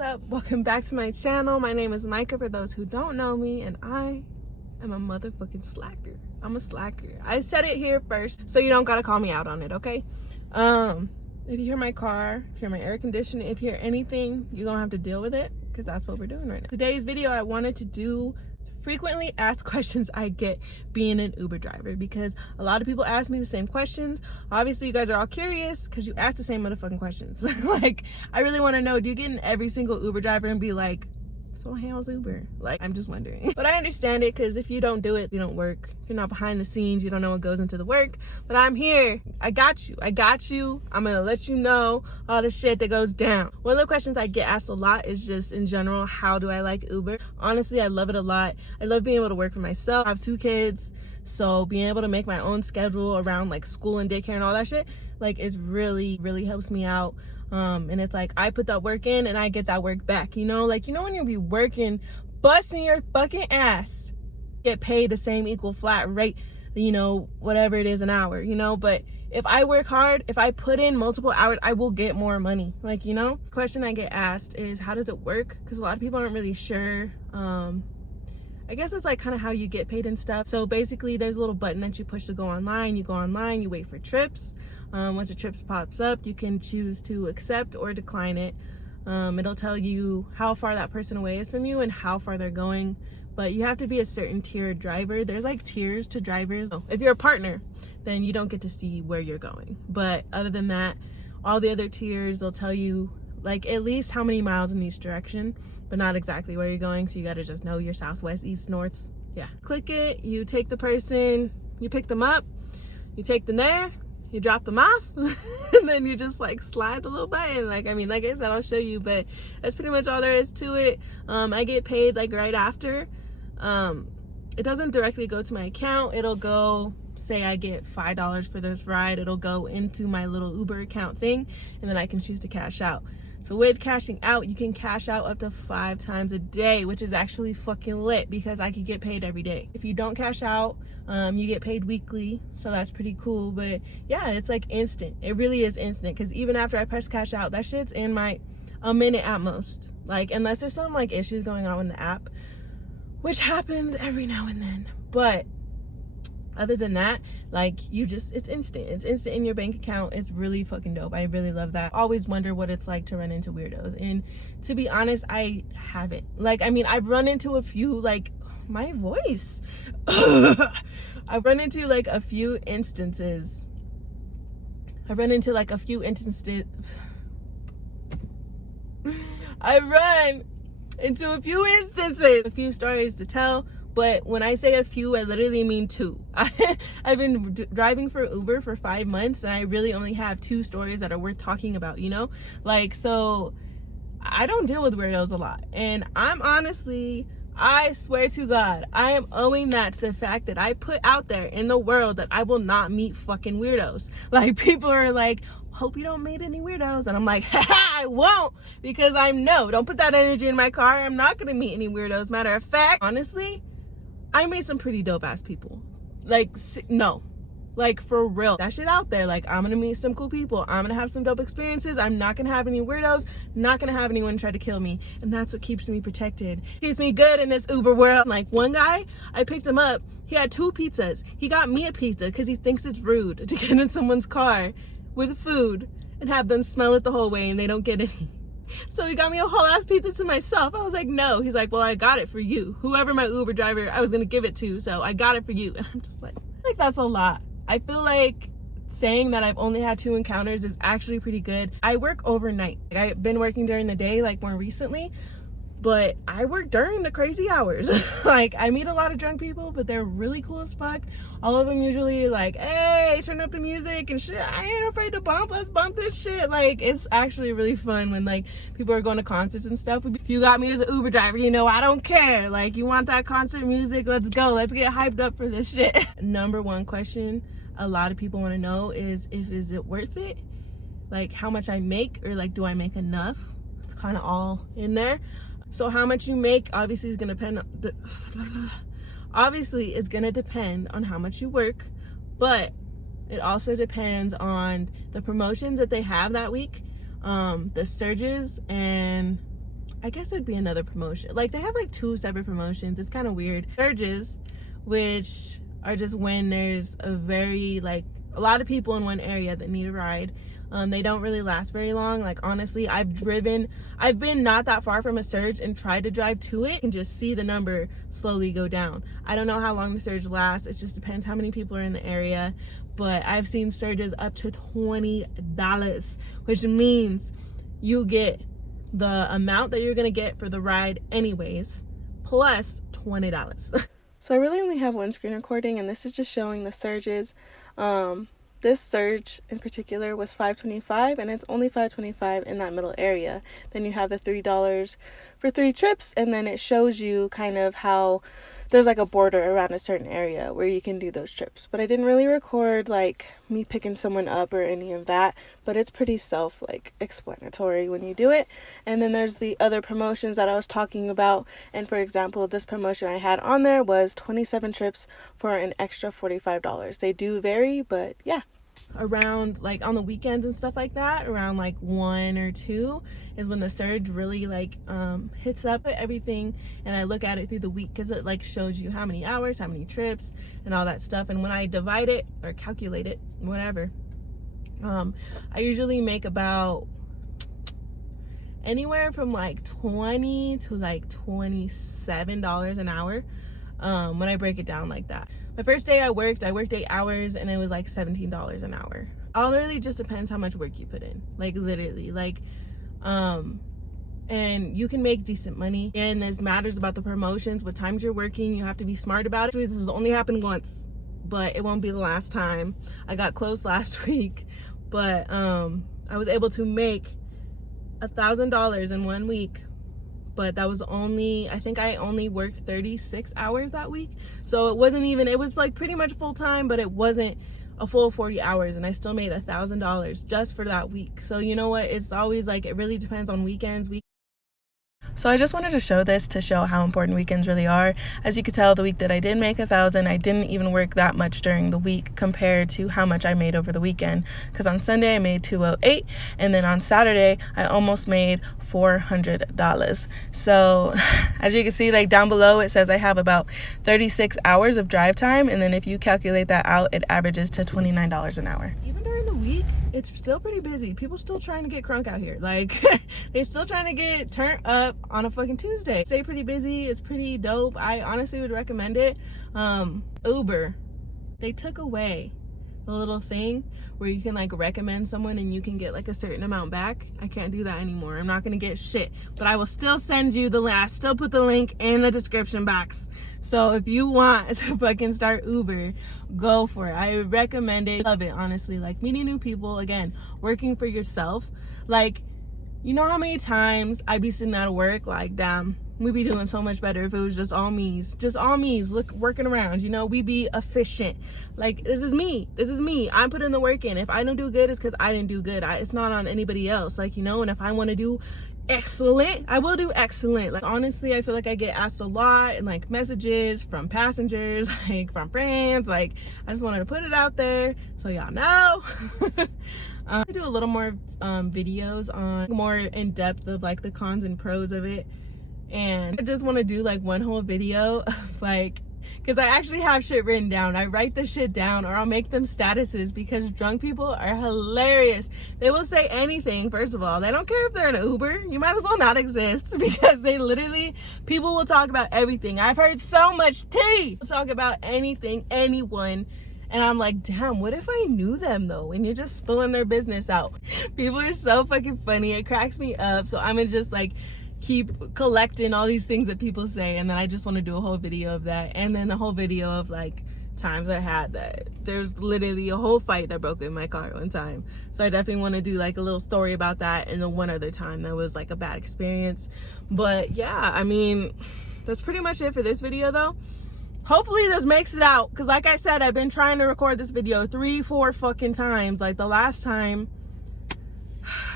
up? Welcome back to my channel. My name is Micah for those who don't know me, and I am a motherfucking slacker. I'm a slacker. I said it here first, so you don't gotta call me out on it, okay? If you hear my car, if you hear my air conditioning, if you hear anything, you're gonna have to deal with it, because that's what we're doing right now. Today's video, I wanted to do frequently asked questions I get being an Uber driver, because a lot of people ask me the same questions. Obviously you guys are all curious because you ask the same motherfucking questions. Like, I really want to know, do you get in every single Uber driver and be like, so how's Uber? Like, I'm just wondering. But I understand it, because if you don't do it, you don't work. If you're not behind the scenes, you don't know what goes into the work. But I'm here. I got you. I'm gonna let you know all the shit that goes down. One of the questions I get asked a lot is just in general, how do I like Uber? Honestly, I love it a lot. I love being able to work for myself. I have 2 kids, so being able to make my own schedule around like school and daycare and all that shit, like, is really helps me out. And it's like, I put that work in and I get that work back, you know? Like, you know when you be working, busting your fucking ass, get paid the same equal flat rate, you know, whatever it is an hour, you know? But if I work hard, if I put in multiple hours, I will get more money, like, you know? Question I get asked is, how does it work? Because a lot of people aren't really sure. I guess it's like kind of how you get paid and stuff. So basically there's a little button that you push to go online. You go online, you wait for trips. Once the trips pops up, you can choose to accept or decline it. It'll tell you how far that person away is from you and how far they're going, but you have to be a certain tier driver. There's like tiers to drivers. So if you're a partner, then you don't get to see where you're going. But other than that, all the other tiers, they'll tell you like at least how many miles in each direction, but not exactly where you're going. So you got to just know your southwest, east, north. Yeah. Click it, you take the person, you pick them up, you take them there, you drop them off, and then you just like slide the little button. Like, I mean, like I said, I'll show you, but that's pretty much all there is to it. I get paid like right after. It doesn't directly go to my account. It'll go, say I get $5 for this ride, it'll go into my little Uber account thing, and then I can choose to cash out. So with cashing out, you can cash out up to 5 times a day, which is actually fucking lit, because I could get paid every day. If you don't cash out, you get paid weekly, so that's pretty cool. But yeah, it's like instant. It really is instant, because even after I press cash out, that shit's in a minute at most. Like, unless there's some like issues going on in the app, which happens every now and then. But other than that, like, it's instant. It's instant in your bank account. It's really fucking dope. I really love that. Always wonder what it's like to run into weirdos. And to be honest, I haven't. Like, I mean, I've run into a few, like, my voice. I've run into like a few instances. I've run into a few stories to tell. But when I say a few, I literally mean 2. I've been driving for Uber for 5 months, and I really only have 2 stories that are worth talking about, you know? Like, so I don't deal with weirdos a lot. And I'm honestly, I swear to God, I am owing that to the fact that I put out there in the world that I will not meet fucking weirdos. Like, people are like, hope you don't meet any weirdos. And I'm like, I won't, because don't put that energy in my car. I'm not gonna meet any weirdos. Matter of fact, honestly, I made some pretty dope ass people. Like, no, like, for real, that shit out there. Like, I'm gonna meet some cool people. I'm gonna have some dope experiences. I'm not gonna have any weirdos, not gonna have anyone try to kill me. And that's what keeps me protected, keeps me good in this Uber world. Like, one guy, I picked him up, he had 2 pizzas. He got me a pizza because he thinks it's rude to get in someone's car with food and have them smell it the whole way and they don't get any. So he got me a whole ass pizza to myself. I was like, no. He's like, well, I got it for you. Whoever my Uber driver I was gonna give it to, so I got it for you. And I'm just like that's a lot. I feel like saying that I've only had 2 encounters is actually pretty good. I work overnight. I've been working during the day, like, more recently, but I work during the crazy hours. Like, I meet a lot of drunk people, but they're really cool as fuck. All of them usually like, hey, turn up the music and shit. I ain't afraid to bump. Let's bump this shit. Like, it's actually really fun when like people are going to concerts and stuff. If you got me as an Uber driver, you know, I don't care. Like, you want that concert music? Let's go. Let's get hyped up for this shit. Number 1 question a lot of people want to know is it worth it? Like, how much I make, or like, do I make enough? It's kind of all in there. So how much you make obviously is gonna depend on how much you work, but it also depends on the promotions that they have that week, the surges, and I guess it'd be another promotion. Like, they have like 2 separate promotions. It's kind of weird. Surges, which are just when there's a lot of people in one area that need a ride. They don't really last very long. Like, honestly, I've been not that far from a surge and tried to drive to it and just see the number slowly go down. I don't know how long the surge lasts. It just depends how many people are in the area. But I've seen surges up to $20, which means you get the amount that you're gonna get for the ride anyways, plus $20. So I really only have one screen recording, and this is just showing the surges. This surge in particular was $5.25, and it's only $5.25 in that middle area. Then you have the $3 for 3 trips, and then it shows you kind of how there's like a border around a certain area where you can do those trips. But I didn't really record like me picking someone up or any of that, but it's pretty explanatory when you do it. And then there's the other promotions that I was talking about, and for example, this promotion I had on there was 27 trips for an extra $45. They do vary, but yeah. Around like on the weekends and stuff like that, around like 1 or 2 is when the surge really like hits up everything. And I look at it through the week because it like shows you how many hours, how many trips, and all that stuff. And when I divide it or calculate it, whatever, I usually make about anywhere from like $20 to like $27 an hour when I break it down like that. My first day I worked 8 hours, and it was like $17 an hour. All really just depends how much work you put in, like literally, like and you can make decent money. And this matters about the promotions, what times you're working. You have to be smart about it. Actually, this has only happened once, but it won't be the last time. I got close last week, but I was able to make $1,000 in 1 week. But that was only, I think I only worked 36 hours that week. So it wasn't even, it was like pretty much full time, but it wasn't a full 40 hours. And I still made $1,000 just for that week. So you know what? It's always like, it really depends on weekends. So I just wanted to show this to show how important weekends really are. As you could tell, the week that I did make $1,000, I didn't even work that much during the week compared to how much I made over the weekend. Because on Sunday I made $208, and then on Saturday I almost made $400. So as you can see, like down below, it says I have about 36 hours of drive time, and then if you calculate that out, it averages to $29 an hour. Even during the week, it's still pretty busy. People still trying to get crunk out here. Like, they still trying to get turned up on a fucking Tuesday. Stay pretty busy. It's pretty dope. I honestly would recommend it. Uber, they took away the little thing where you can like recommend someone and you can get like a certain amount back. I can't do that anymore. I'm not gonna get shit, but I will still send you the link. I still put the link in the description box. So if you want to fucking start Uber, go for it. I recommend it. Love it, honestly. Like, meeting new people, again, working for yourself. Like, you know how many times I'd be sitting at work like, damn, we'd be doing so much better if it was just all me's. Just all me's, look, working around, you know, we be efficient. Like, this is me. I'm putting the work in. If I don't do good, it's because I didn't do good. It's not on anybody else. Like, you know, and if I want to do excellent, I will do excellent. Like, honestly, I feel like I get asked a lot and like messages from passengers, like from friends. Like, I just wanted to put it out there so y'all know. I do a little more videos on more in depth of like the cons and pros of it, and I just want to do like one whole video of like, because I actually have shit written down. I write the shit down, or I'll make them statuses, because drunk people are hilarious. They will say anything. First of all, they don't care if they're in an Uber. You might as well not exist, because they literally, people will talk about everything. I've heard so much tea. Talk about anything, anyone. And I'm like, damn, what if I knew them though? And you're just spilling their business out. People are so fucking funny. It cracks me up. So I'm gonna just like keep collecting all these things that people say, and then I just want to do a whole video of that, and then a whole video of like times I had that. There's literally a whole fight that broke in my car one time, so I definitely want to do like a little story about that, and then one other time that was like a bad experience. But yeah, I mean, that's pretty much it for this video though. Hopefully this makes it out, because like I said, I've been trying to record this video 3-4 fucking times. Like, the last time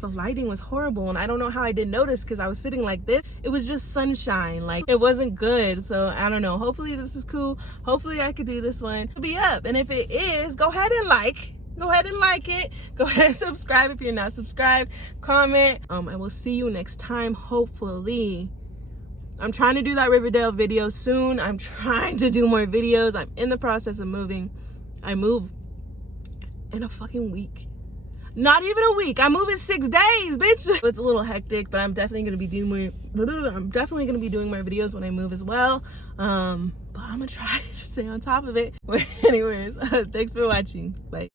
the lighting was horrible, and I don't know how I didn't notice, because I was sitting like this. It was just sunshine, like it wasn't good. So I don't know, hopefully this is cool. Hopefully I could do this one. It'll be up, and if it is, go ahead and like, go ahead and like it. Go ahead and subscribe if you're not subscribed. Comment. I will see you next time, hopefully. I'm trying to do that Riverdale video soon. I'm trying to do more videos. I'm in the process of moving. I move in a fucking week. Not even a week. I move in 6 days, bitch. It's a little hectic, but I'm definitely gonna be doing more. I'm definitely gonna be doing more videos when I move as well. But I'm gonna try to stay on top of it. But anyways, thanks for watching. Bye.